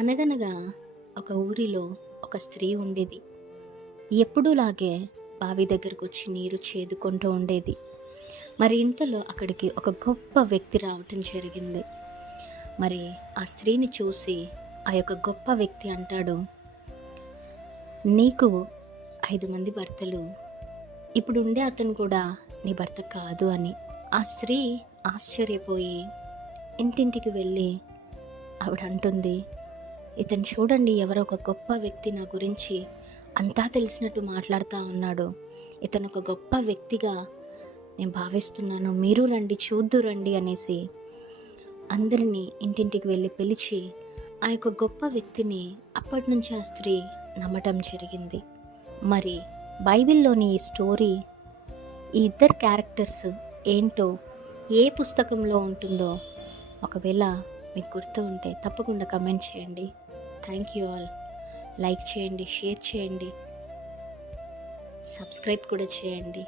అనగనగా ఒక ఊరిలో ఒక స్త్రీ ఉండేది. ఎప్పుడూలాగే బావి దగ్గరకొచ్చి నీరు చేదుకుంటూ ఉండేది. మరి ఇంతలో అక్కడికి ఒక గొప్ప వ్యక్తి రావటం జరిగింది. మరి ఆ స్త్రీని చూసి ఆ యొక్క గొప్ప వ్యక్తి అంటాడు, "నీకు 5 మంది భర్తలు. ఇప్పుడుండే అతను కూడా నీ భర్త కాదు" అని. ఆ స్త్రీ ఆశ్చర్యపోయి ఇంటింటికి వెళ్ళి ఆవిడ అంటుంది, "ఇతను చూడండి, ఎవరో ఒక గొప్ప వ్యక్తి నా గురించి అంతా తెలిసినట్టు మాట్లాడుతూ ఉన్నాడు. ఇతను ఒక గొప్ప వ్యక్తిగా నేను భావిస్తున్నాను. మీరు రండి, చూద్దురండి" అనేసి అందరినీ ఇంటింటికి వెళ్ళి పిలిచి ఆ యొక్క గొప్ప వ్యక్తిని అప్పటి నుంచి ఆ స్త్రీ నమ్మటం జరిగింది. మరి బైబిల్‌లోని ఈ స్టోరీ, ఈ ఇద్దరు క్యారెక్టర్స్ ఏంటో ఏ పుస్తకంలో ఉంటుందో ఒకవేళ మీకు గుర్తు ఉంటే తప్పకుండా కమెంట్ చేయండి. Thank you all. లైక్ చేయండి, షేర్ చేయండి, సబ్స్క్రైబ్ కూడా చేయండి.